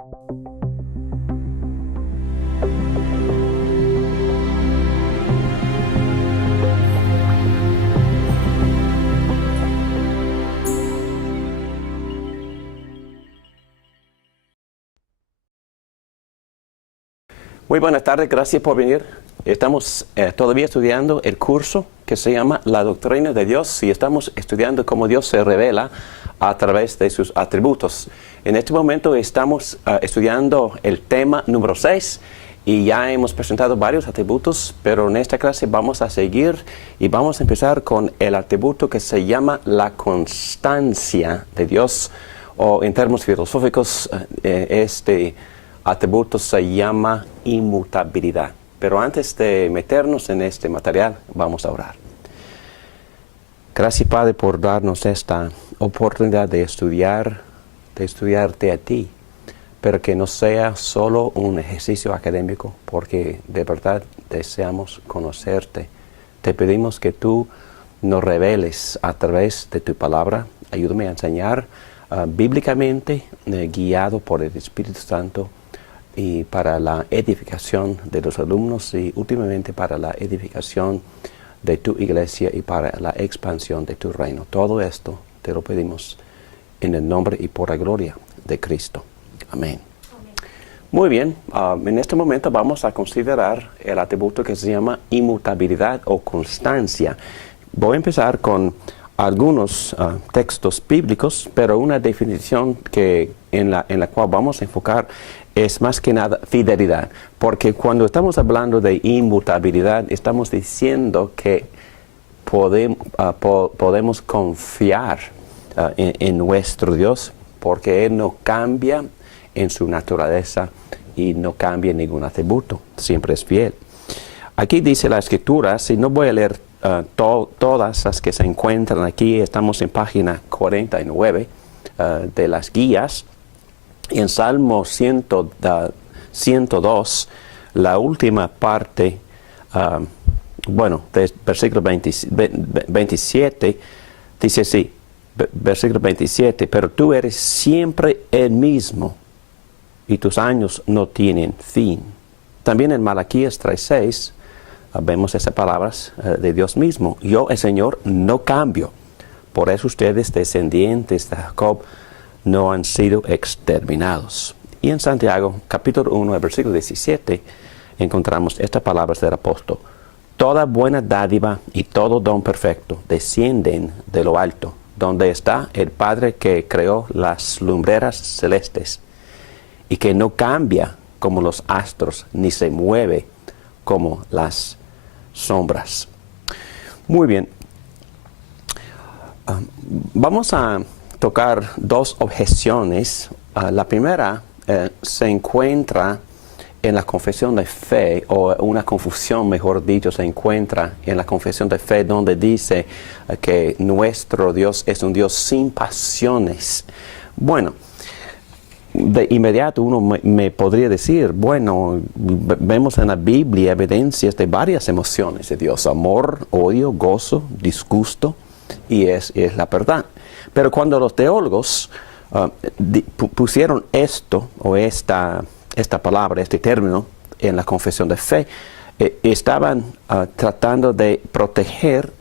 Muy buenas tardes, gracias por venir. Estamos todavía estudiando el curso que se llama La Doctrina de Dios y estamos estudiando cómo Dios se revela a través de sus atributos. En este momento estamos estudiando el tema número 6 y ya hemos presentado varios atributos, pero en esta clase vamos a seguir y vamos a empezar con el atributo que se llama la constancia de Dios, o en términos filosóficos este atributo se llama inmutabilidad. Pero antes de meternos en este material, vamos a orar. Gracias, Padre, por darnos esta oportunidad de estudiarte a ti, pero que no sea solo un ejercicio académico, porque de verdad deseamos conocerte. Te pedimos que tú nos reveles a través de tu palabra. Ayúdame a enseñar bíblicamente, guiado por el Espíritu Santo, y para la edificación de los alumnos y últimamente para la edificación de tu iglesia y para la expansión de tu reino. Todo esto te lo pedimos en el nombre y por la gloria de Cristo. Amén. Muy bien, en este momento vamos a considerar el atributo que se llama inmutabilidad o constancia. Voy a empezar con algunos textos bíblicos, pero una definición en la cual vamos a enfocar es más que nada fidelidad, porque cuando estamos hablando de inmutabilidad, estamos diciendo que podemos confiar en nuestro Dios, porque Él no cambia en su naturaleza y no cambia en ningún atributo, siempre es fiel. Aquí dice la Escritura, si no voy a leer todas las que se encuentran aquí, estamos en página 49 de las guías. Y en Salmo 102, la última parte, del versículo 27, dice así, versículo 27, pero tú eres siempre el mismo y tus años no tienen fin. También en Malaquías 3:6 vemos esas palabras de Dios mismo. Yo, el Señor, no cambio. Por eso ustedes, descendientes de Jacob, no han sido exterminados. Y en Santiago, capítulo 1, versículo 17, encontramos estas palabras del apóstol. Toda buena dádiva y todo don perfecto descienden de lo alto, donde está el Padre que creó las lumbreras celestes, y que no cambia como los astros, ni se mueve como las sombras. Muy bien. Vamos a tocar dos objeciones. La primera se encuentra en la confesión de fe, o una confusión, mejor dicho, se encuentra en la confesión de fe, donde dice que nuestro Dios es un Dios sin pasiones. Bueno, de inmediato uno me podría decir, bueno, vemos en la Biblia evidencias de varias emociones de Dios: amor, odio, gozo, disgusto, y es la verdad. Pero cuando los teólogos pusieron esto o esta palabra, este término en la confesión de fe, estaban tratando de proteger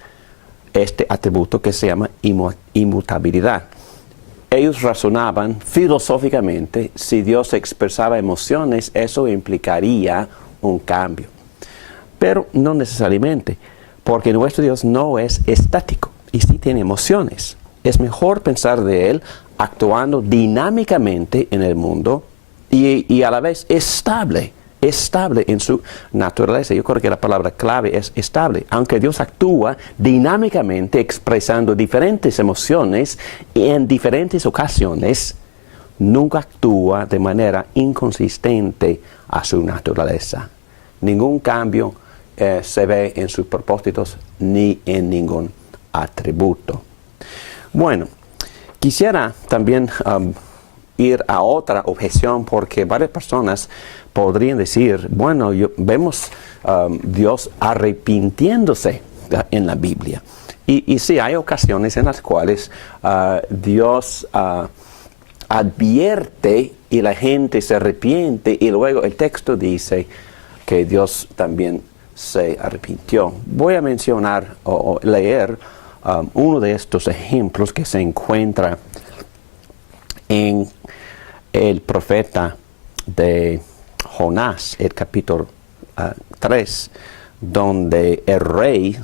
este atributo que se llama inmutabilidad. Ellos razonaban filosóficamente, si Dios expresaba emociones, eso implicaría un cambio. Pero no necesariamente, porque nuestro Dios no es estático y sí tiene emociones. Es mejor pensar de Él actuando dinámicamente en el mundo y a la vez estable en su naturaleza. Yo creo que la palabra clave es estable. Aunque Dios actúa dinámicamente expresando diferentes emociones en diferentes ocasiones, nunca actúa de manera inconsistente a su naturaleza. Ningún cambio se ve en sus propósitos ni en ningún atributo. Bueno, quisiera también ir a otra objeción, porque varias personas podrían decir, bueno, vemos Dios arrepintiéndose en la Biblia. Y sí, hay ocasiones en las cuales Dios advierte y la gente se arrepiente, y luego el texto dice que Dios también se arrepintió. Voy a mencionar o leer uno de estos ejemplos que se encuentra en el profeta de Jonás, el capítulo 3, donde el rey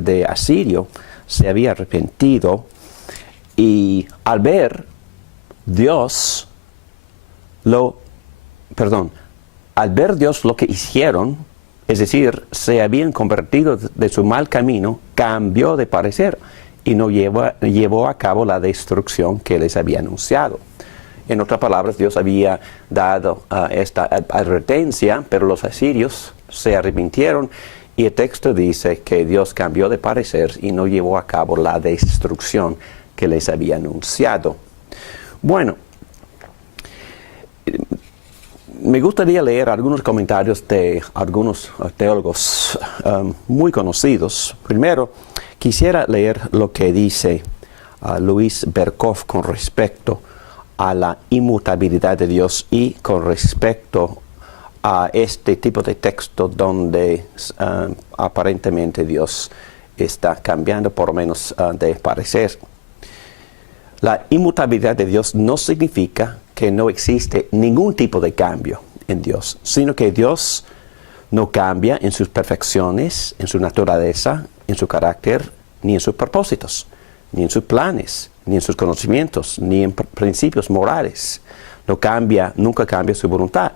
de Asirio se había arrepentido, y al ver Dios lo que hicieron, es decir, se habían convertido de su mal camino, cambió de parecer y no llevó a cabo la destrucción que les había anunciado. En otras palabras, Dios había dado esta advertencia, pero los asirios se arrepintieron, y el texto dice que Dios cambió de parecer y no llevó a cabo la destrucción que les había anunciado. Bueno, me gustaría leer algunos comentarios de algunos teólogos muy conocidos. Primero, quisiera leer lo que dice Luis Berkhof con respecto a la inmutabilidad de Dios y con respecto a este tipo de texto donde aparentemente Dios está cambiando, por lo menos de parecer. La inmutabilidad de Dios no significa que no existe ningún tipo de cambio en Dios, sino que Dios no cambia en sus perfecciones, en su naturaleza, en su carácter, ni en sus propósitos, ni en sus planes, ni en sus conocimientos, ni en principios morales. No cambia, nunca cambia su voluntad.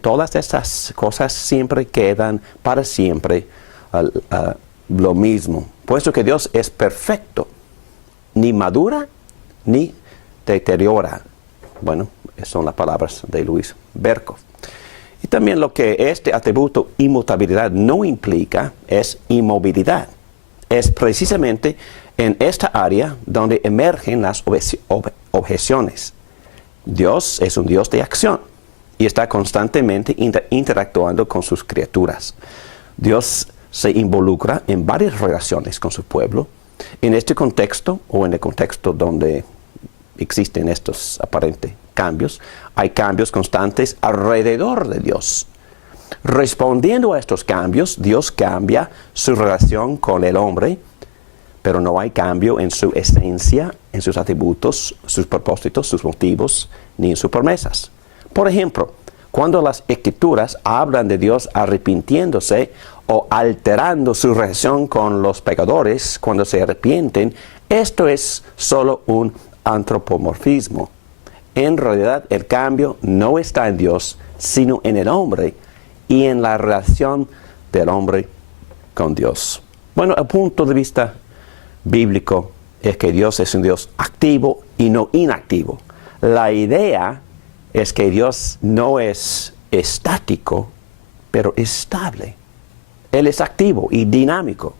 Todas estas cosas siempre quedan para siempre lo mismo. Puesto que Dios es perfecto, ni madura, ni deteriora. Bueno, son las palabras de Luis Berkhof. Y también lo que este atributo inmutabilidad no implica es inmovilidad. Es precisamente en esta área donde emergen las objeciones. Dios es un Dios de acción y está constantemente interactuando con sus criaturas. Dios se involucra en varias relaciones con su pueblo. En este contexto, o en el contexto donde existen estos aparentes cambios, hay cambios constantes alrededor de Dios. Respondiendo a estos cambios, Dios cambia su relación con el hombre, pero no hay cambio en su esencia, en sus atributos, sus propósitos, sus motivos, ni en sus promesas. Por ejemplo, cuando las Escrituras hablan de Dios arrepintiéndose o alterando su relación con los pecadores cuando se arrepienten, esto es solo un antropomorfismo. En realidad, el cambio no está en Dios, sino en el hombre y en la relación del hombre con Dios. Bueno, el punto de vista bíblico es que Dios es un Dios activo y no inactivo. La idea es que Dios no es estático, pero estable. Él es activo y dinámico,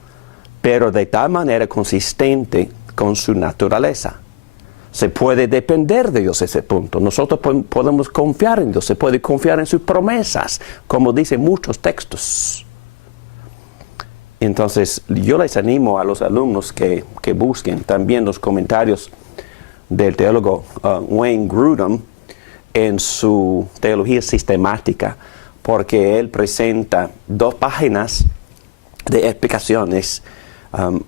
pero de tal manera consistente con su naturaleza. Se puede depender de Dios a ese punto. Nosotros podemos confiar en Dios, se puede confiar en sus promesas, como dicen muchos textos. Entonces, yo les animo a los alumnos que busquen también los comentarios del teólogo Wayne Grudem en su teología sistemática, porque él presenta 2 páginas de explicaciones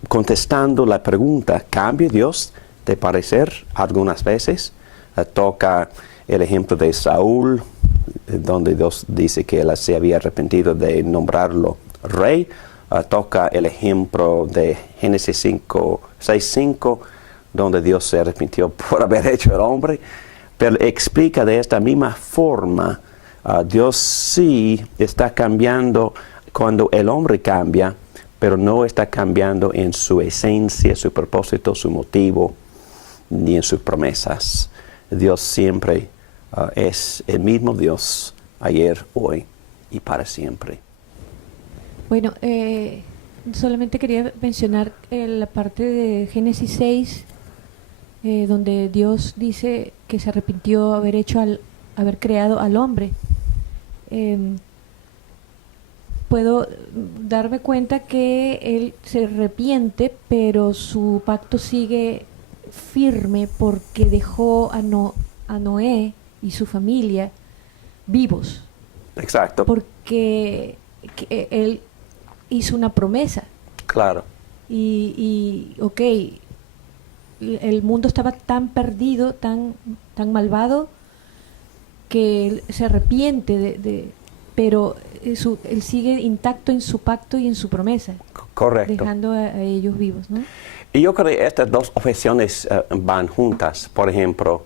contestando la pregunta, ¿cambia Dios de parecer? Algunas veces toca el ejemplo de Saúl, donde Dios dice que él se había arrepentido de nombrarlo rey. Toca el ejemplo de Génesis 6:5, donde Dios se arrepintió por haber hecho el hombre. Pero explica de esta misma forma, Dios sí está cambiando cuando el hombre cambia, pero no está cambiando en su esencia, su propósito, su motivo, ni en sus promesas. Dios siempre es el mismo Dios, ayer, hoy y para siempre. Bueno, solamente quería mencionar la parte de Génesis 6, donde Dios dice que se arrepintió haber creado al hombre. Puedo darme cuenta que Él se arrepiente, pero su pacto sigue firme porque dejó a Noé y su familia vivos, Exacto. porque él hizo una promesa. Claro. Ok, el mundo estaba tan perdido, tan malvado, que él se arrepiente pero él sigue intacto en su pacto y en su promesa. Correcto. Dejando a ellos vivos, ¿no? Y yo creo que estas dos objeciones van juntas. Por ejemplo,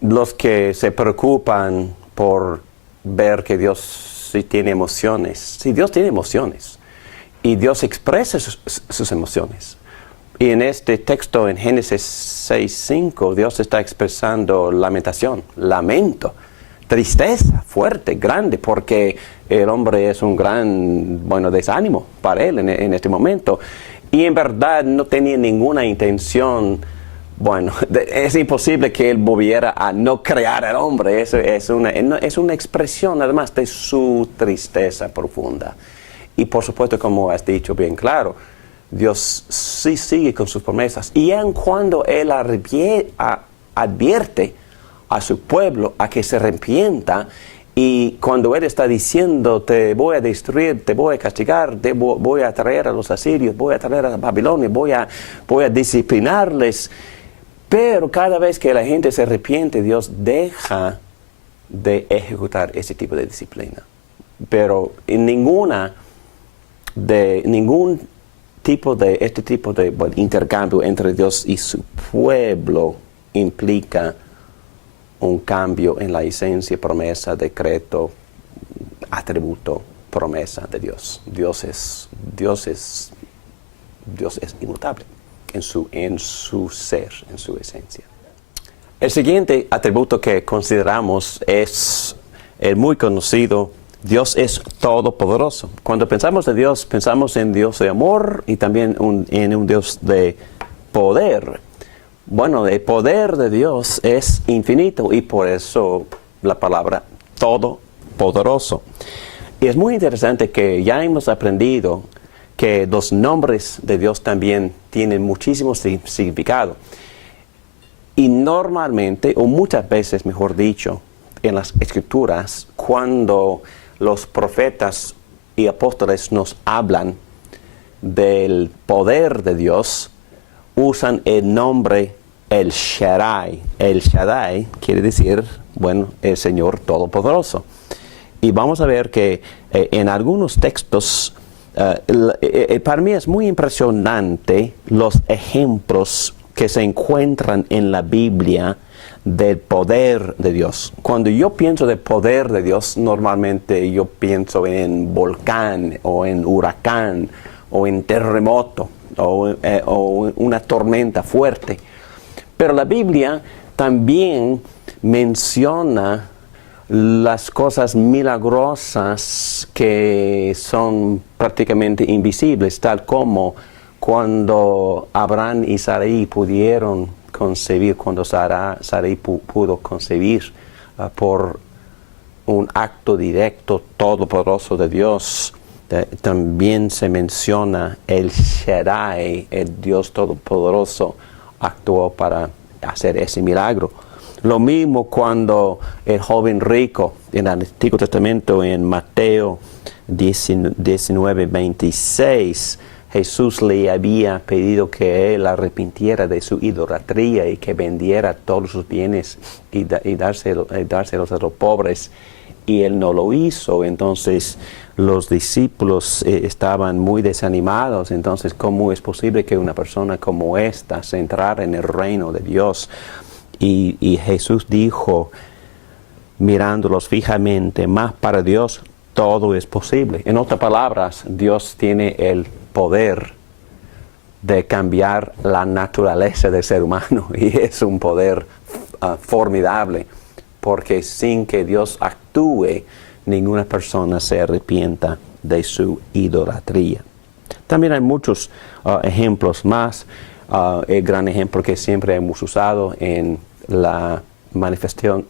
los que se preocupan por ver que Dios sí tiene emociones. Sí, Dios tiene emociones. Y Dios expresa sus emociones. Y en este texto, en Génesis 6:5, Dios está expresando lamentación, lamento, tristeza fuerte, grande, porque el hombre es un gran, desánimo para él en este momento. Y en verdad no tenía ninguna intención, es imposible que él volviera a no crear al hombre. Eso es una expresión además de su tristeza profunda. Y por supuesto, como has dicho bien claro, Dios sí sigue con sus promesas. Y aun cuando Él advierte a su pueblo a que se arrepienta, y cuando Él está diciendo, te voy a destruir, te voy a castigar, voy a traer a los asirios, voy a traer a Babilonia, voy a disciplinarles. Pero cada vez que la gente se arrepiente, Dios deja de ejecutar ese tipo de disciplina. Pero en ningún tipo de intercambio entre Dios y su pueblo implica un cambio en la esencia, promesa, decreto, atributo, promesa de Dios. Dios es inmutable en su ser, en su esencia. El siguiente atributo que consideramos es el muy conocido: Dios es todopoderoso. Cuando pensamos de Dios, pensamos en Dios de amor y también en un Dios de poder. Bueno, el poder de Dios es infinito y por eso la palabra todopoderoso. Y es muy interesante que ya hemos aprendido que los nombres de Dios también tienen muchísimo significado. Y normalmente, o muchas veces mejor dicho, en las Escrituras, cuando los profetas y apóstoles nos hablan del poder de Dios, usan el nombre El Shaddai. El Shaddai quiere decir, el Señor Todopoderoso. Y vamos a ver que en algunos textos, para mí es muy impresionante los ejemplos que se encuentran en la Biblia del poder de Dios. Cuando yo pienso del poder de Dios, normalmente yo pienso en volcán o en huracán o en terremoto o una tormenta fuerte. Pero la Biblia también menciona las cosas milagrosas que son prácticamente invisibles, tal como cuando Abraham y Sarai pudieron concebir, cuando Sarai pudo concebir por un acto directo, todopoderoso de Dios. También se menciona el Shaddai, el Dios todopoderoso, actuó para hacer ese milagro. Lo mismo cuando el joven rico en el Antiguo Testamento, en Mateo 19:26, Jesús le había pedido que él arrepintiera de su idolatría y que vendiera todos sus bienes y dárselos a los pobres. Y él no lo hizo. Entonces los discípulos estaban muy desanimados. Entonces, ¿cómo es posible que una persona como esta se entrara en el reino de Dios? Y Jesús dijo, mirándolos fijamente, más para Dios todo es posible. En otras palabras, Dios tiene el poder de cambiar la naturaleza del ser humano, y es un poder formidable, porque sin que Dios actúe, ninguna persona se arrepienta de su idolatría. También hay muchos ejemplos más. El gran ejemplo que siempre hemos usado en la manifestación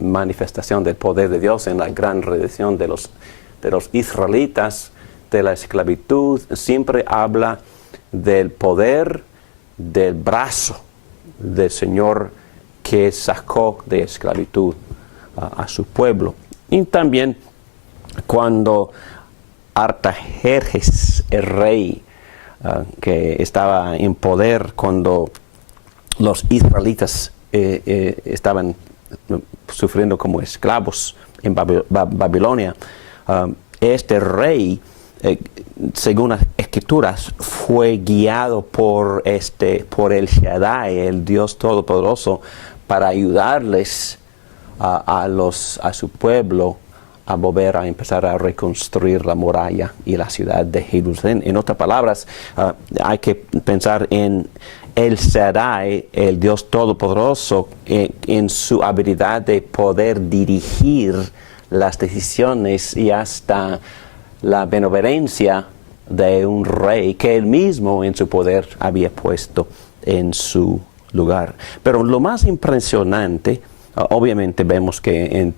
del poder de Dios, en la gran redención de los israelitas de la esclavitud, siempre habla del poder del brazo del Señor que sacó de esclavitud a su pueblo. Y también cuando Artajerjes, el rey que estaba en poder cuando los israelitas estaban sufriendo como esclavos en Babilonia, este rey, según las escrituras, fue guiado por el Shaddai, el Dios Todopoderoso, para ayudarles a su pueblo a volver a empezar a reconstruir la muralla y la ciudad de Jerusalén. En otras palabras, hay que pensar en el Shaddai, el Dios Todopoderoso, en su habilidad de poder dirigir las decisiones y hasta la benevolencia de un rey que él mismo en su poder había puesto en su lugar. Pero lo más impresionante, obviamente vemos que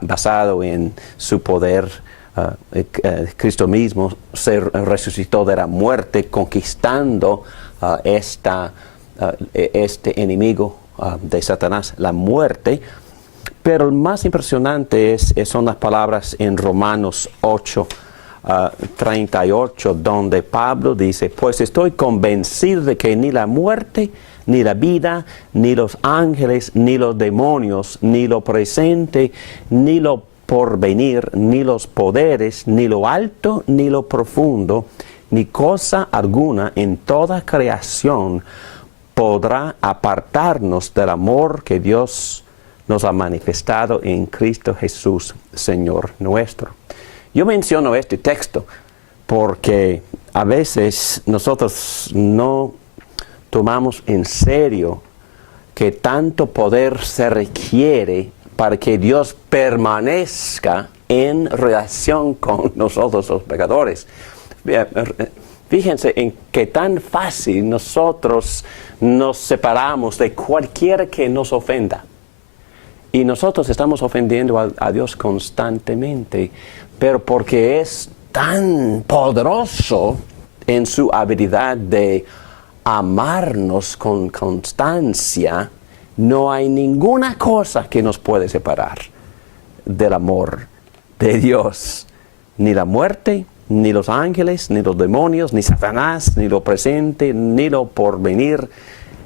basado en su poder, Cristo mismo se resucitó de la muerte, conquistando este enemigo de Satanás, la muerte. Pero lo más impresionante son las palabras en Romanos 8:38, donde Pablo dice: pues estoy convencido de que ni la muerte, ni la vida, ni los ángeles, ni los demonios, ni lo presente, ni lo porvenir, ni los poderes, ni lo alto, ni lo profundo, ni cosa alguna en toda creación podrá apartarnos del amor que Dios nos ha manifestado en Cristo Jesús, Señor nuestro. Yo menciono este texto porque a veces nosotros no tomamos en serio que tanto poder se requiere para que Dios permanezca en relación con nosotros los pecadores. Fíjense en qué tan fácil nosotros nos separamos de cualquiera que nos ofenda. Y nosotros estamos ofendiendo a Dios constantemente, pero porque es tan poderoso en su habilidad de amarnos con constancia, no hay ninguna cosa que nos puede separar del amor de Dios. Ni la muerte, ni los ángeles, ni los demonios, ni Satanás, ni lo presente, ni lo porvenir,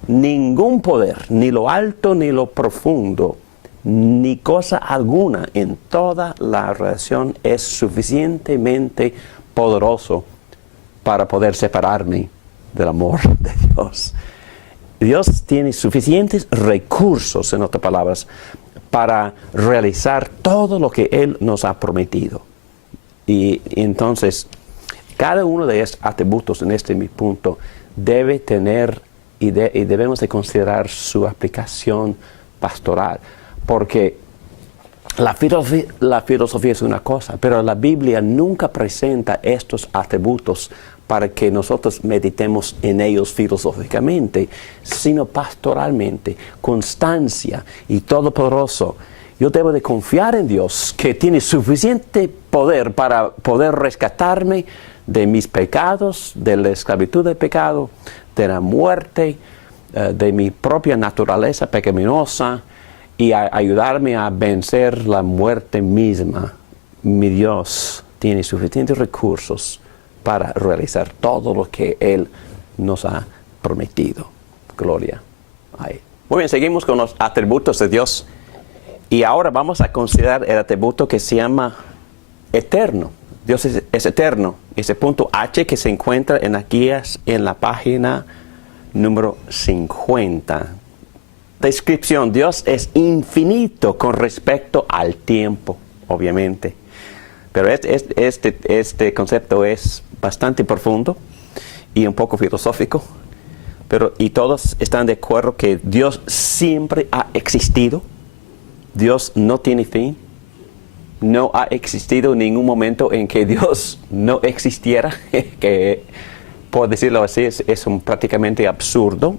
ningún poder, ni lo alto, ni lo profundo, ni cosa alguna en toda la relación es suficientemente poderoso para poder separarme del amor de Dios. Dios tiene suficientes recursos, en otras palabras, para realizar todo lo que Él nos ha prometido. Y entonces, cada uno de estos atributos, en mi punto, debe tener y debemos de considerar su aplicación pastoral. Porque la filosofía es una cosa, pero la Biblia nunca presenta estos atributos para que nosotros meditemos en ellos filosóficamente, sino pastoralmente, constancia y todopoderoso. Yo debo de confiar en Dios, que tiene suficiente poder para poder rescatarme de mis pecados, de la esclavitud del pecado, de la muerte, de mi propia naturaleza pecaminosa, y ayudarme a vencer la muerte misma. Mi Dios tiene suficientes recursos para realizar todo lo que Él nos ha prometido. Gloria a Él. Muy bien, seguimos con los atributos de Dios. Y ahora vamos a considerar el atributo que se llama eterno. Dios es eterno. Ese punto H que se encuentra en las guías en la página número 50. Descripción: Dios es infinito con respecto al tiempo, obviamente. Pero este concepto es bastante profundo y un poco filosófico. Y todos están de acuerdo que Dios siempre ha existido. Dios no tiene fin. No ha existido ningún momento en que Dios no existiera, que por decirlo así es prácticamente absurdo.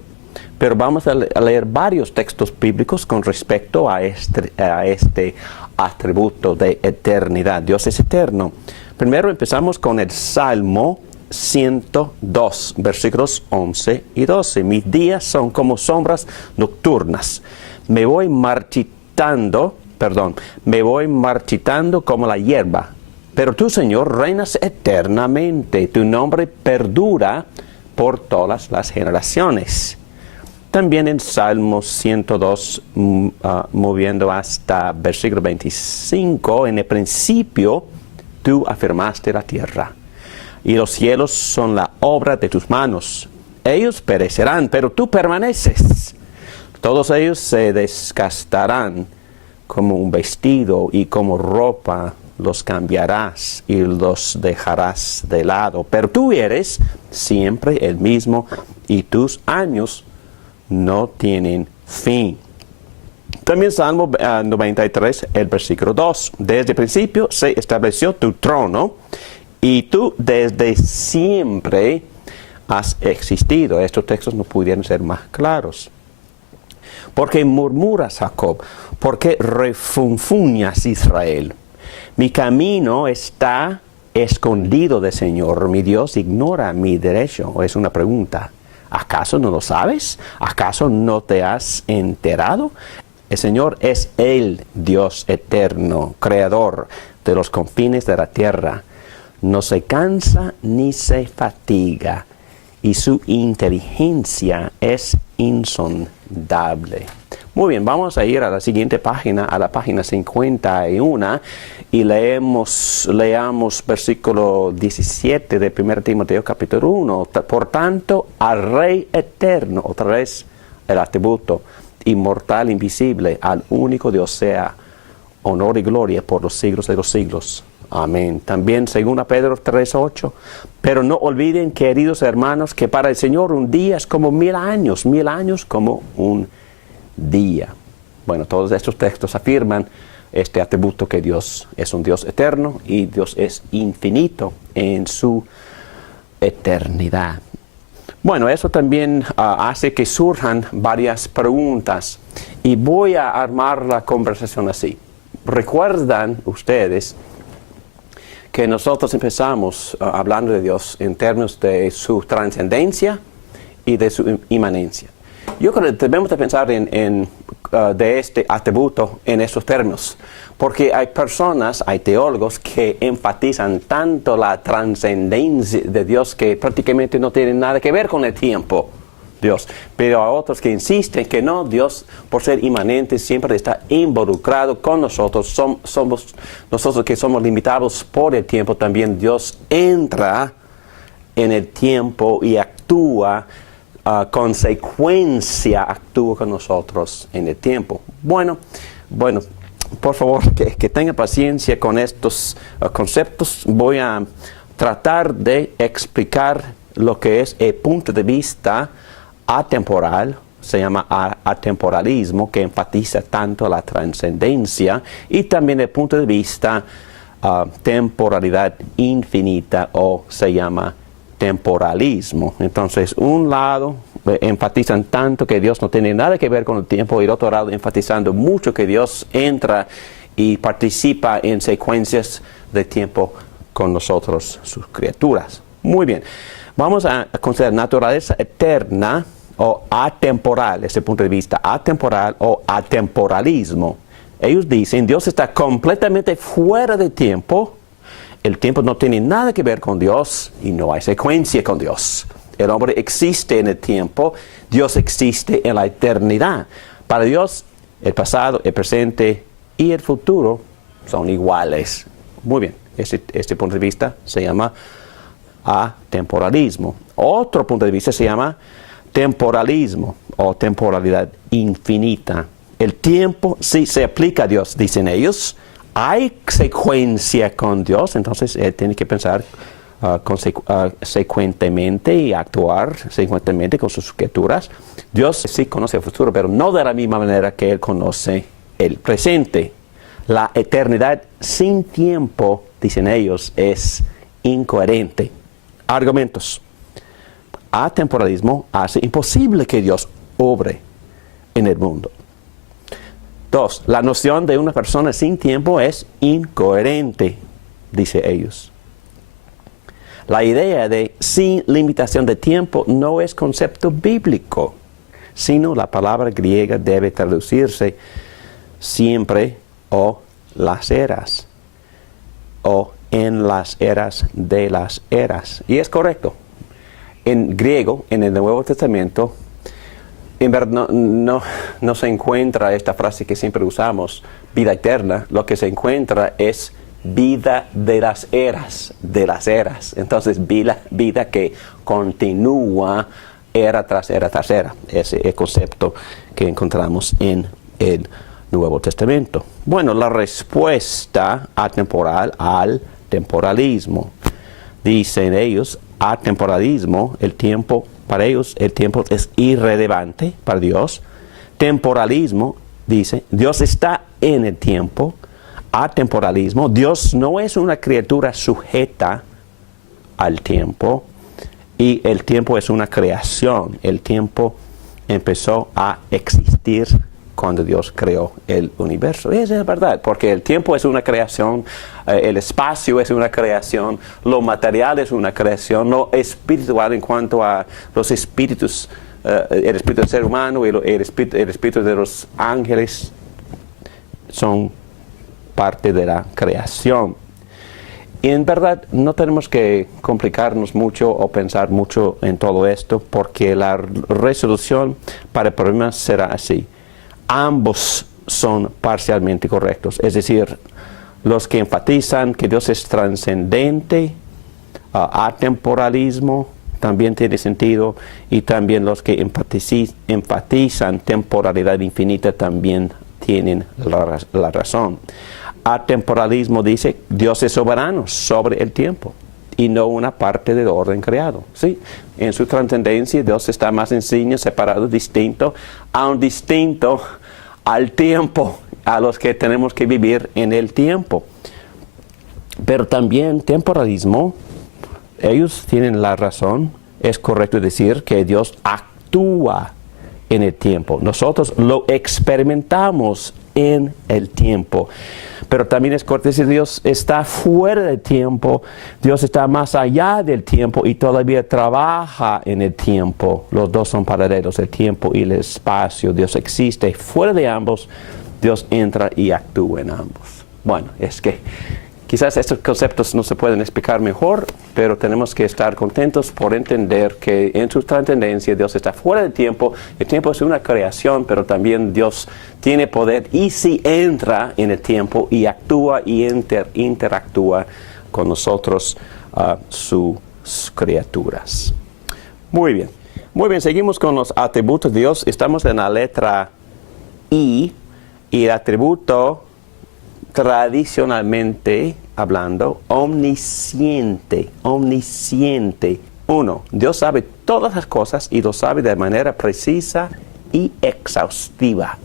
Pero vamos a leer varios textos bíblicos con respecto a este atributo de eternidad. Dios es eterno. Primero empezamos con el Salmo 102, versículos 11 y 12. Mis días son como sombras nocturnas. me voy marchitando como la hierba. Pero tú, Señor, reinas eternamente. Tu nombre perdura por todas las generaciones. También en Salmos 102, moviendo hasta versículo 25, en el principio tú afirmaste la tierra, y los cielos son la obra de tus manos. Ellos perecerán, pero tú permaneces. Todos ellos se desgastarán como un vestido, y como ropa los cambiarás y los dejarás de lado. Pero tú eres siempre el mismo, y tus años no tienen fin. También Salmo 93, el versículo 2. Desde el principio se estableció tu trono, y tú desde siempre has existido. Estos textos no pudieran ser más claros. Porque murmuras, Jacob, porque refunfuñas, Israel. Mi camino está escondido del Señor, mi Dios ignora mi derecho. Es una pregunta. ¿Acaso no lo sabes? ¿Acaso no te has enterado? El Señor es el Dios eterno, creador de los confines de la tierra. No se cansa ni se fatiga, y su inteligencia es insondable. Muy bien, vamos a ir a la siguiente página, a la página 51, y leamos versículo 17 de 1 Timoteo capítulo 1. Por tanto, al Rey eterno, otra vez el atributo inmortal, invisible, al único Dios sea honor y gloria por los siglos de los siglos. Amén. También 2 Pedro 3:8. Pero no olviden, queridos hermanos, que para el Señor un día es como 1000 años como un día. Bueno, todos estos textos afirman este atributo, que Dios es un Dios eterno y Dios es infinito en su eternidad. Bueno, eso también hace que surjan varias preguntas, y voy a armar la conversación así. ¿Recuerdan ustedes que nosotros empezamos hablando de Dios en términos de su trascendencia y de su inmanencia? Yo creo que debemos de pensar de este atributo en estos términos, porque hay teólogos que enfatizan tanto la trascendencia de Dios que prácticamente no tienen nada que ver con el tiempo, Dios. Pero hay otros que insisten que no, Dios, por ser inmanente, siempre está involucrado con nosotros. Somos nosotros que somos limitados por el tiempo, también Dios entra en el tiempo y actúa actúa con nosotros en el tiempo. Bueno, por favor, que tenga paciencia con estos conceptos. Voy a tratar de explicar lo que es el punto de vista atemporal, se llama atemporalismo, que enfatiza tanto la trascendencia, y también el punto de vista temporalidad infinita, o se llama temporalismo. Entonces, un lado enfatizan tanto que Dios no tiene nada que ver con el tiempo, y el otro lado enfatizando mucho que Dios entra y participa en secuencias de tiempo con nosotros, sus criaturas. Muy bien, vamos a considerar naturaleza eterna o atemporal, desde el punto de vista atemporal o atemporalismo. Ellos dicen, Dios está completamente fuera de tiempo. El tiempo no tiene nada que ver con Dios y no hay secuencia con Dios. El hombre existe en el tiempo, Dios existe en la eternidad. Para Dios, el pasado, el presente y el futuro son iguales. Muy bien, este punto de vista se llama atemporalismo. Otro punto de vista se llama temporalismo o temporalidad infinita. El tiempo sí se aplica a Dios, dicen ellos. Hay secuencia con Dios, entonces Él tiene que pensar secuentemente y actuar secuentemente con sus criaturas. Dios sí conoce el futuro, pero no de la misma manera que Él conoce el presente. La eternidad sin tiempo, dicen ellos, es incoherente. Argumentos. Atemporalismo hace imposible que Dios obre en el mundo. 2. La noción de una persona sin tiempo es incoherente, dice ellos. La idea de sin limitación de tiempo no es concepto bíblico. sino la palabra griega debe traducirse siempre o las eras, o en las eras de las eras. Y es correcto. En griego, en el Nuevo Testamento, en verdad no se encuentra esta frase que siempre usamos, vida eterna. Lo que se encuentra es vida de las eras, de las eras. Entonces, vida que continúa era tras era tras era. Ese es el concepto que encontramos en el Nuevo Testamento. Bueno, la respuesta atemporal al temporalismo. Dicen ellos, atemporalismo, el tiempo, para ellos el tiempo es irrelevante para Dios. Temporalismo, dice, Dios está en el tiempo. Atemporalismo, Dios no es una criatura sujeta al tiempo, y el tiempo es una creación. El tiempo empezó a existir cuando Dios creó el universo. Y esa es verdad, porque el tiempo es una creación, el espacio es una creación, lo material es una creación, lo espiritual en cuanto a los espíritus, el espíritu del ser humano y el espíritu de los ángeles son parte de la creación. Y en verdad no tenemos que complicarnos mucho o pensar mucho en todo esto, porque la resolución para el problema será así. Ambos son parcialmente correctos, es decir, los que enfatizan que Dios es trascendente, atemporalismo también tiene sentido, y también los que enfatizan temporalidad infinita también tienen la razón. Atemporalismo dice Dios es soberano sobre el tiempo y no una parte del orden creado. ¿Sí? En su trascendencia Dios está más sencillo, separado, distinto, aun distinto al tiempo, a los que tenemos que vivir en el tiempo. Pero también temporalismo, ellos tienen la razón, es correcto decir que Dios actúa en el tiempo. Nosotros lo experimentamos en el tiempo. Pero también es correcto decir Dios está fuera del tiempo, Dios está más allá del tiempo y todavía trabaja en el tiempo. Los dos son paralelos, el tiempo y el espacio. Dios existe fuera de ambos, Dios entra y actúa en ambos. Bueno, es que quizás estos conceptos no se pueden explicar mejor, pero tenemos que estar contentos por entender que en su trascendencia Dios está fuera del tiempo. El tiempo es una creación, pero también Dios tiene poder y sí entra en el tiempo y actúa y interactúa con nosotros, sus criaturas. Muy bien, seguimos con los atributos de Dios. Estamos en la letra I, y el atributo tradicionalmente hablando, omnisciente. 1. Dios sabe todas las cosas y lo sabe de manera precisa y exhaustiva.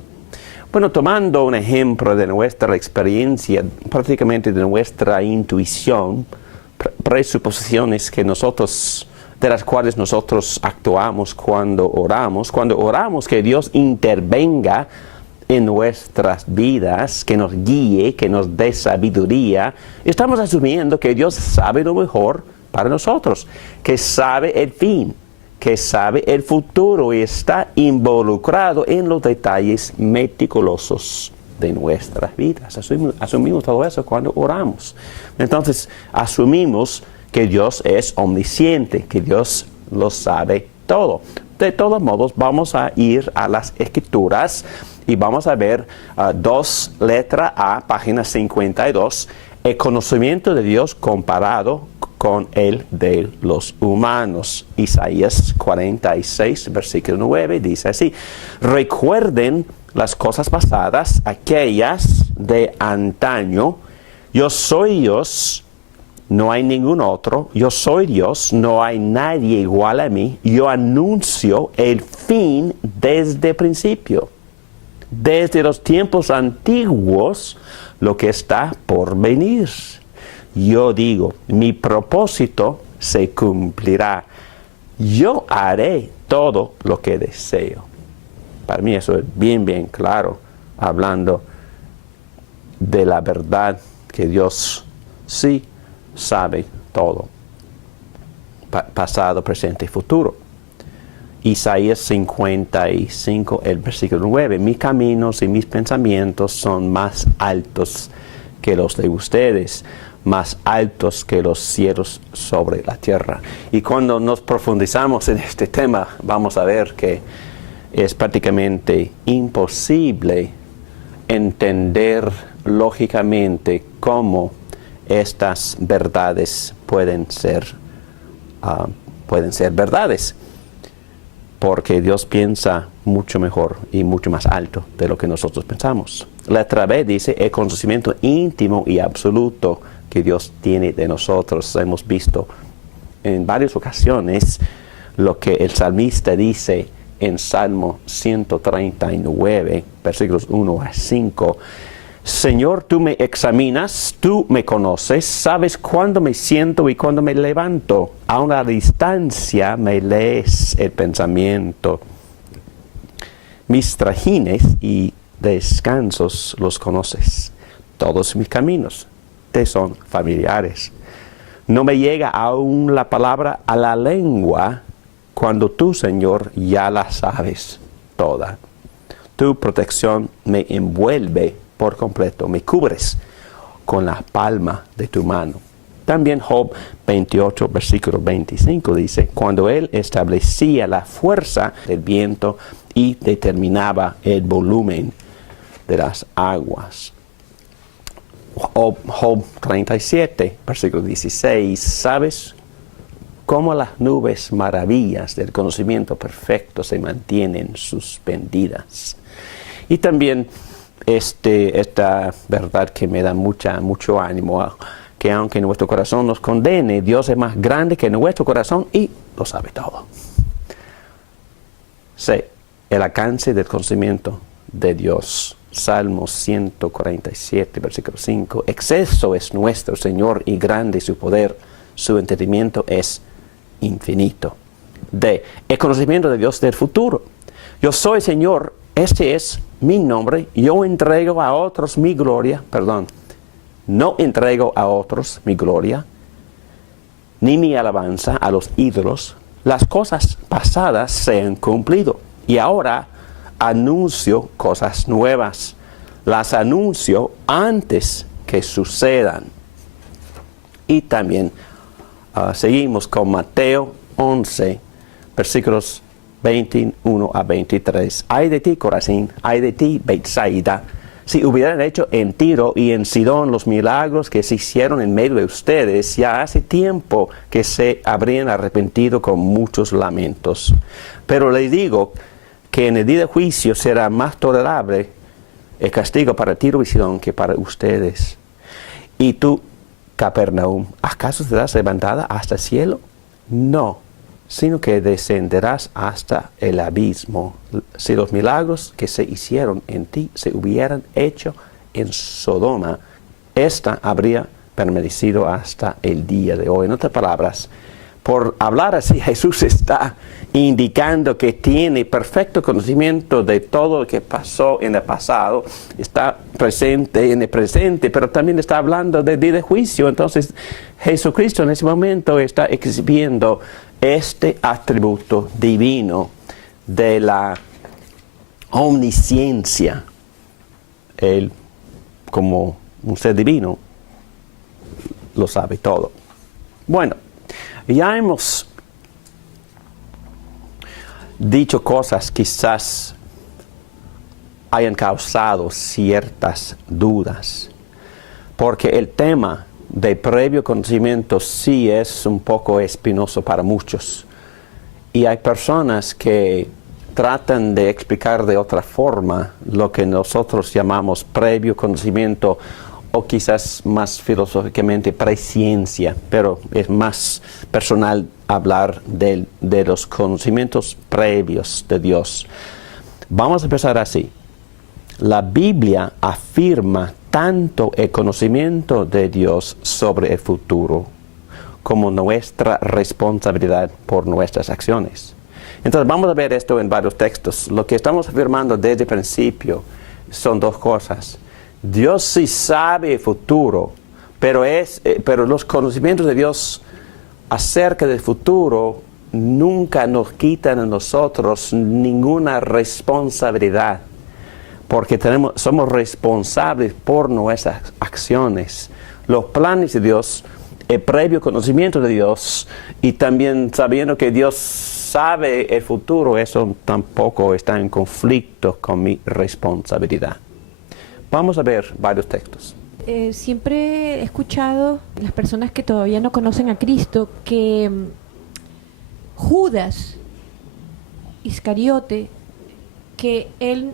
Bueno, tomando un ejemplo de nuestra experiencia, prácticamente de nuestra intuición, presuposiciones que de las cuales nosotros actuamos cuando oramos que Dios intervenga en nuestras vidas, que nos guíe, que nos dé sabiduría, estamos asumiendo que Dios sabe lo mejor para nosotros, que sabe el fin, que sabe el futuro y está involucrado en los detalles meticulosos de nuestras vidas. Asumimos todo eso cuando oramos. Entonces, asumimos que Dios es omnisciente, que Dios lo sabe todo. De todos modos, vamos a ir a las Escrituras y vamos a ver letra A, página 52, el conocimiento de Dios comparado con el de los humanos. Isaías 46, versículo 9, dice así: recuerden las cosas pasadas, aquellas de antaño. Yo soy Dios, no hay ningún otro. Yo soy Dios, no hay nadie igual a mí. Yo anuncio el fin desde el principio, desde los tiempos antiguos, lo que está por venir. Yo digo, mi propósito se cumplirá. Yo haré todo lo que deseo. Para mí eso es bien claro, hablando de la verdad que Dios sí sabe todo, pasado, presente y futuro. Isaías 55, el versículo 9. Mis caminos y mis pensamientos son más altos que los de ustedes, más altos que los cielos sobre la tierra. Y cuando nos profundizamos en este tema, vamos a ver que es prácticamente imposible entender lógicamente cómo estas verdades pueden ser verdades, porque Dios piensa mucho mejor y mucho más alto de lo que nosotros pensamos. La letra B dice el conocimiento íntimo y absoluto que Dios tiene de nosotros. Hemos visto en varias ocasiones lo que el salmista dice en Salmo 139, versículos 1 a 5. Señor, tú me examinas, tú me conoces, sabes cuándo me siento y cuándo me levanto. A una distancia me lees el pensamiento. Mis trajines y descansos los conoces. Todos mis caminos te son familiares. No me llega aún la palabra a la lengua cuando tú, Señor, ya la sabes toda. Tu protección me envuelve por completo, me cubres con la palma de tu mano. También Job 28, versículo 25 dice, cuando él establecía la fuerza del viento y determinaba el volumen de las aguas. Job 37, versículo 16, ¿sabes cómo las nubes maravillas del conocimiento perfecto se mantienen suspendidas? Y también esta verdad que me da mucho ánimo, que aunque nuestro corazón nos condene, Dios es más grande que nuestro corazón y lo sabe todo. Sí, el alcance del conocimiento de Dios. Salmo 147, versículo 5. Exceso es nuestro Señor y grande su poder. Su entendimiento es infinito. D, el conocimiento de Dios del futuro. Yo soy Señor, este es mi nombre, yo entrego a otros mi gloria, no entrego a otros mi gloria, ni mi alabanza a los ídolos. Las cosas pasadas se han cumplido y ahora anuncio cosas nuevas. Las anuncio antes que sucedan. Y también seguimos con Mateo 11, versículos 21 a 23. Ay de ti, Corazín, ay de ti, Betsaida, si hubieran hecho en Tiro y en Sidón los milagros que se hicieron en medio de ustedes, ya hace tiempo que se habrían arrepentido con muchos lamentos. Pero les digo que en el día de juicio será más tolerable el castigo para Tiro y Sidón que para ustedes. Y tú, Capernaum, ¿acaso serás levantada hasta el cielo? No, sino que descenderás hasta el abismo. Si los milagros que se hicieron en ti se hubieran hecho en Sodoma, esta habría permanecido hasta el día de hoy. En otras palabras, por hablar así, Jesús está indicando que tiene perfecto conocimiento de todo lo que pasó en el pasado, está presente en el presente, pero también está hablando del día de juicio. Entonces, Jesucristo en ese momento está exhibiendo este atributo divino de la omnisciencia. Él, como un ser divino, lo sabe todo. Bueno, ya hemos dicho cosas quizás hayan causado ciertas dudas, porque el tema de previo conocimiento sí es un poco espinoso para muchos, y hay personas que tratan de explicar de otra forma lo que nosotros llamamos previo conocimiento, o quizás más filosóficamente presciencia, pero es más personal hablar de los conocimientos previos de Dios. Vamos a empezar así. La Biblia afirma tanto el conocimiento de Dios sobre el futuro como nuestra responsabilidad por nuestras acciones. Entonces vamos a ver esto en varios textos. Lo que estamos afirmando desde el principio son dos cosas. Dios sí sabe el futuro, pero los conocimientos de Dios acerca del futuro nunca nos quitan a nosotros ninguna responsabilidad, porque somos responsables por nuestras acciones. Los planes de Dios, el previo conocimiento de Dios y también sabiendo que Dios sabe el futuro, eso tampoco está en conflicto con mi responsabilidad. Vamos a ver varios textos. Siempre he escuchado las personas que todavía no conocen a Cristo que Judas Iscariote, que él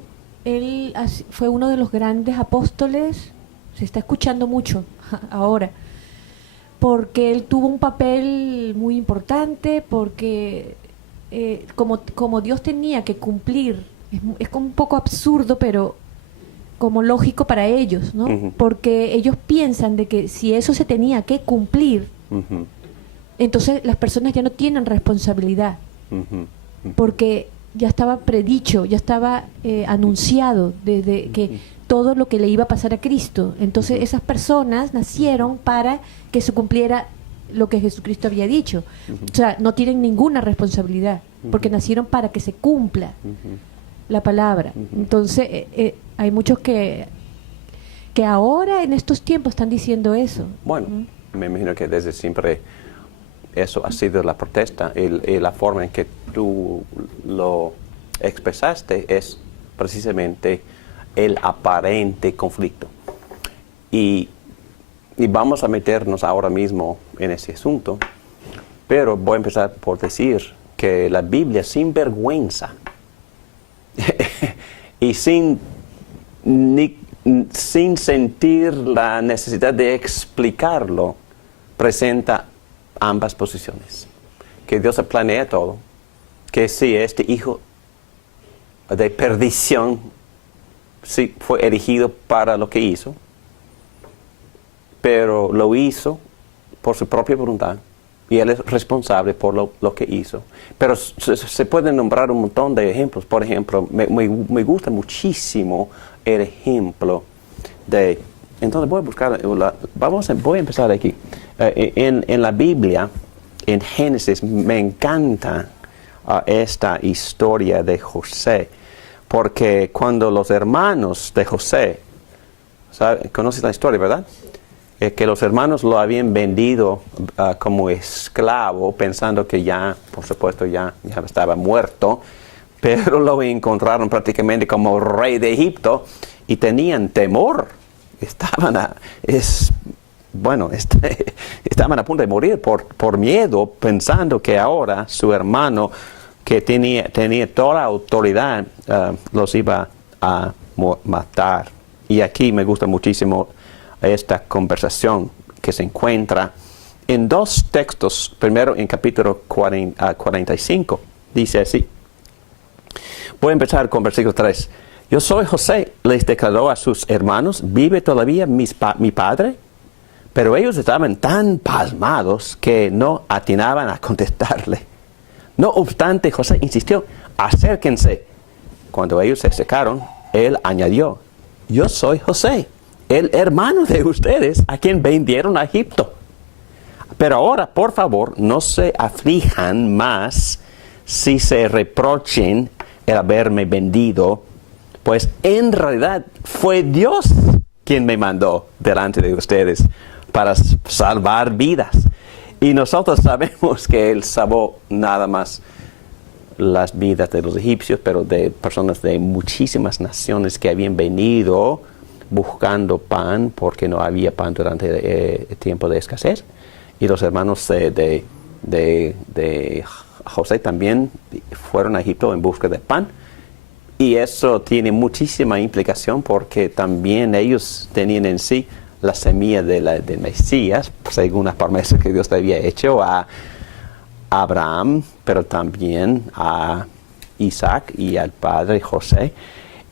fue uno de los grandes apóstoles, se está escuchando mucho ahora, porque él tuvo un papel muy importante, porque como Dios tenía que cumplir, es como un poco absurdo, pero como lógico para ellos, ¿no? Uh-huh. Porque ellos piensan de que si eso se tenía que cumplir, Uh-huh. entonces las personas ya no tienen responsabilidad, Uh-huh. Uh-huh. porque ya estaba predicho, ya estaba anunciado desde que todo lo que le iba a pasar a Cristo. Entonces esas personas nacieron para que se cumpliera lo que Jesucristo había dicho. O sea, no tienen ninguna responsabilidad, porque nacieron para que se cumpla la palabra. Entonces hay muchos que ahora en estos tiempos están diciendo eso. Bueno, me imagino que desde siempre eso ha sido la protesta y la forma en que tú lo expresaste es precisamente el aparente conflicto. Y vamos a meternos ahora mismo en ese asunto, pero voy a empezar por decir que la Biblia sin vergüenza y sin sentir la necesidad de explicarlo, presenta ambas posiciones. Que Dios planea todo, que si este hijo de perdición sí fue elegido para lo que hizo, pero lo hizo por su propia voluntad y él es responsable por lo que hizo. Pero se pueden nombrar un montón de ejemplos. Por ejemplo, me gusta muchísimo el ejemplo de... Entonces voy a buscar, voy a empezar aquí. En la Biblia, en Génesis, me encanta esta historia de José, porque cuando los hermanos de José, ¿conoces la historia, verdad? Que los hermanos lo habían vendido como esclavo, pensando que ya, por supuesto, ya estaba muerto, pero lo encontraron prácticamente como rey de Egipto y tenían temor. Estaban a punto de morir por miedo, pensando que ahora su hermano, que tenía toda la autoridad, los iba a matar. Y aquí me gusta muchísimo esta conversación que se encuentra en dos textos. Primero en capítulo 45, dice así. Voy a empezar con versículo 3. Yo soy José, les declaró a sus hermanos, ¿vive todavía mi padre? Pero ellos estaban tan pasmados que no atinaban a contestarle. No obstante, José insistió, acérquense. Cuando ellos se acercaron, él añadió, yo soy José, el hermano de ustedes a quien vendieron a Egipto. Pero ahora, por favor, no se aflijan más si se reprochen el haberme vendido, pues en realidad fue Dios quien me mandó delante de ustedes para salvar vidas. Y nosotros sabemos que Él salvó nada más las vidas de los egipcios, pero de personas de muchísimas naciones que habían venido buscando pan porque no había pan durante el tiempo de escasez. Y los hermanos de José también fueron a Egipto en busca de pan. Y eso tiene muchísima implicación porque también ellos tenían en sí la semilla del Mesías, según las promesas que Dios había hecho a Abraham, pero también a Isaac y al padre José.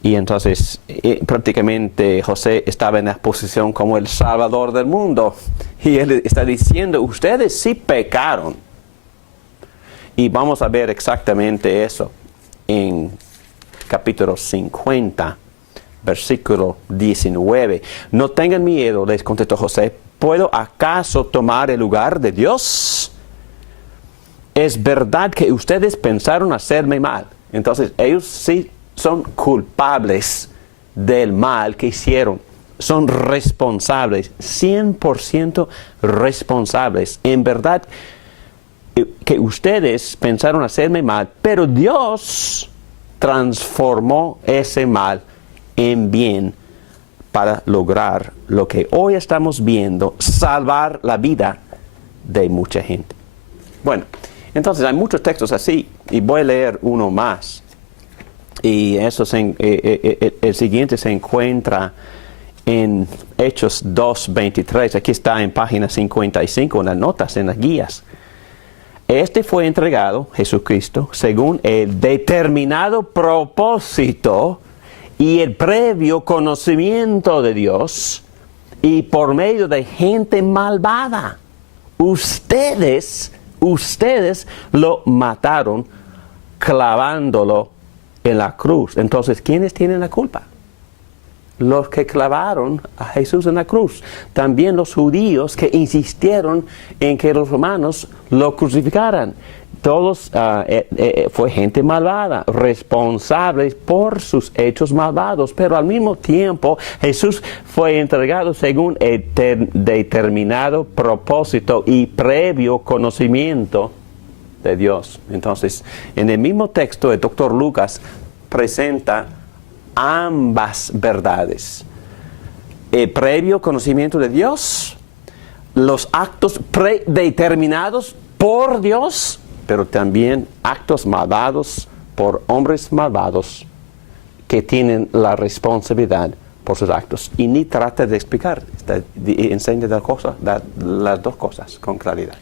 Y entonces prácticamente José estaba en la posición como el Salvador del mundo. Y él está diciendo, ustedes sí pecaron. Y vamos a ver exactamente eso en capítulo 50, versículo 19. No tengan miedo, les contestó José. ¿Puedo acaso tomar el lugar de Dios? es verdad que ustedes pensaron hacerme mal. Entonces, ellos sí son culpables del mal que hicieron. Son responsables, 100% responsables. En verdad, que ustedes pensaron hacerme mal, pero Dios transformó ese mal en bien para lograr lo que hoy estamos viendo, salvar la vida de mucha gente. Bueno, entonces hay muchos textos así, y voy a leer uno más. Y eso el siguiente se encuentra en Hechos 2:23. Aquí está en página 55, en las notas, en las guías. Este fue entregado, Jesucristo, según el determinado propósito y el previo conocimiento de Dios, y por medio de gente malvada. Ustedes lo mataron clavándolo en la cruz. Entonces, ¿quiénes tienen la culpa? Los que clavaron a Jesús en la cruz. También los judíos que insistieron en que los romanos lo crucificaran. Todos fue gente malvada, responsables por sus hechos malvados, pero al mismo tiempo Jesús fue entregado según el determinado propósito y previo conocimiento de Dios. Entonces, en el mismo texto, el doctor Lucas presenta ambas verdades: el previo conocimiento de Dios, los actos predeterminados por Dios, pero también actos malvados por hombres malvados que tienen la responsabilidad por sus actos. Y ni trata de explicar, enseña las dos cosas con claridad.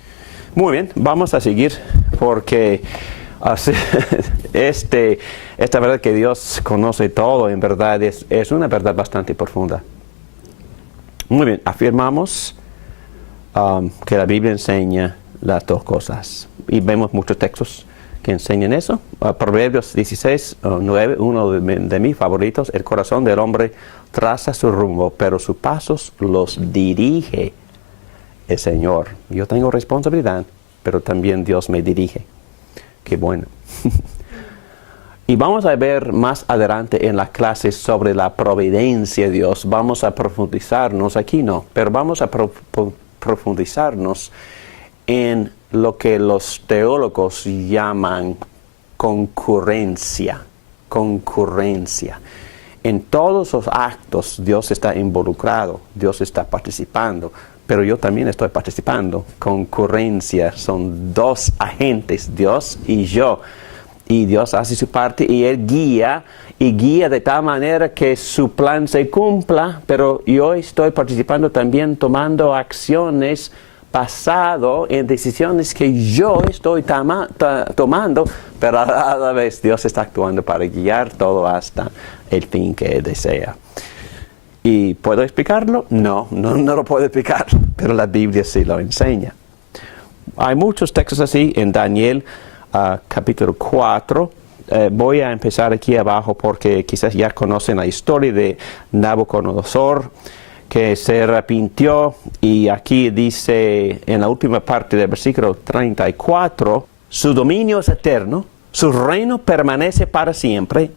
Muy bien, vamos a seguir porque esta verdad que Dios conoce todo, en verdad, es una verdad bastante profunda. Muy bien, afirmamos que la Biblia enseña las dos cosas. Y vemos muchos textos que enseñan eso. Proverbios 16:9, uno de mis favoritos: el corazón del hombre traza su rumbo, pero sus pasos los dirige el Señor. Yo tengo responsabilidad, pero también Dios me dirige. Qué bueno. Y vamos a ver más adelante en las clases sobre la providencia de Dios. Vamos a profundizarnos, aquí no, pero vamos a profundizarnos en lo que los teólogos llaman concurrencia. Concurrencia. En todos los actos Dios está involucrado, Dios está participando, pero yo también estoy participando. Concurrencia, son dos agentes, Dios y yo. Y Dios hace su parte y Él guía de tal manera que su plan se cumpla, pero yo estoy participando también, tomando acciones basado en decisiones que yo estoy tomando, pero a la vez Dios está actuando para guiar todo hasta el fin que Él desea. ¿Y puedo explicarlo? No lo puedo explicar, pero la Biblia sí lo enseña. Hay muchos textos así en Daniel capítulo 4. Voy a empezar aquí abajo porque quizás ya conocen la historia de Nabucodonosor, que se arrepintió, y aquí dice en la última parte del versículo 34, su dominio es eterno, su reino permanece para siempre,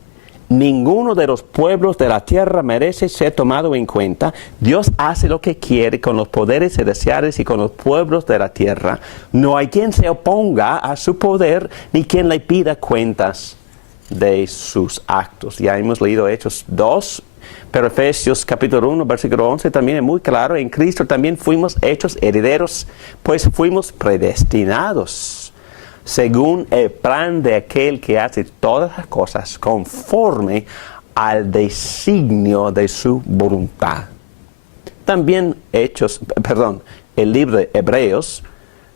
ninguno de los pueblos de la tierra merece ser tomado en cuenta. Dios hace lo que quiere con los poderes celestiales y con los pueblos de la tierra. No hay quien se oponga a su poder, ni quien le pida cuentas de sus actos. Ya hemos leído Hechos 2, pero Efesios capítulo 1, versículo 11 también es muy claro. En Cristo también fuimos hechos herederos, pues fuimos predestinados según el plan de aquel que hace todas las cosas conforme al designio de su voluntad. También el libro de Hebreos,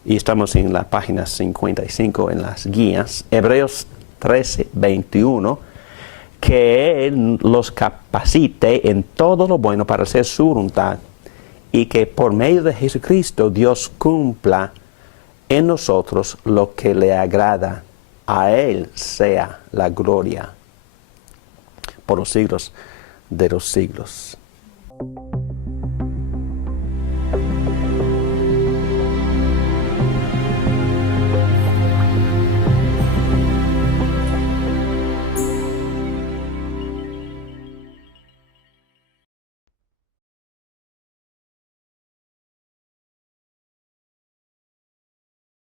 y estamos en la página 55 en las guías, Hebreos 13:21, que Él los capacite en todo lo bueno para hacer su voluntad, y que por medio de Jesucristo Dios cumpla en nosotros lo que le agrada. A Él sea la gloria por los siglos de los siglos.